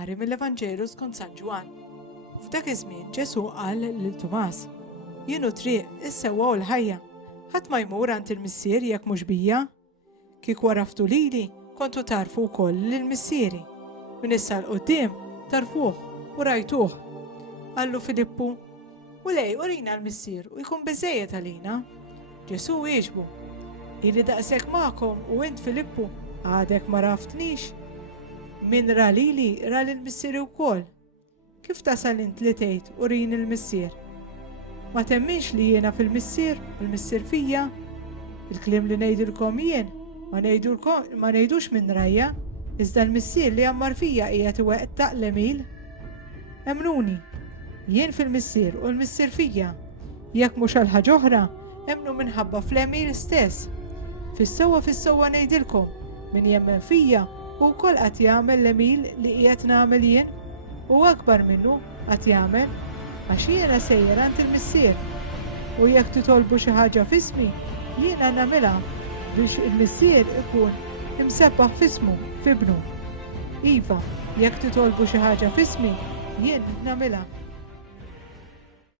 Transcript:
Qari mill-Evanġelu skont San Ġwan. F'dak iż-żmien Ġesu qal lil Tumas: Jien hu triq, is-sewwa u l-ħajja. Ħadd ma jmur għand il-Missier jekk mhux bija. Kieku waraftu lili, kontu tarfu wkoll lill-Missieri. Min issa l-qudiem tarfuh u rajtuh. Qallu Filippu: U lej urina l-Missier u jkun biżejjed għalina. Ġesu wieġbu: Ili daqshekk magħkom u int Filippu għadek ma raftnix. Min ra lili ra lill-Missieri wkoll. Kif tasal int li tgħid urini l-Missier? Ma temminx li jiena fil-Missier u l-Missier fija? Il-kliem li ngħidilkom jien ma ngħidux minn rajja, iżda l-Missier li għammar fija qiegħed iwettaq l-emil. Emnuni, jien fil-Missier u l-Missier fija. Jekk mhux għal ħaġa oħra, emnu minħabba fl-emil stess. Fis-sewwa ngħidilkom, min jemmen fija u wkoll qed jagħmel l-emil li qiegħed nagħmel jien u akbar minnu qed jagħmel għax jiena sejjer għand il-Missier. U jekk titolbu xi ħaġa f'ismi, jiena nagħmilha biex il-Missier ikun imsebbaħ f'ismu f'ibnu. Iva, jekk titolbu xi ħaġa f'ismi, jien nagħmilha.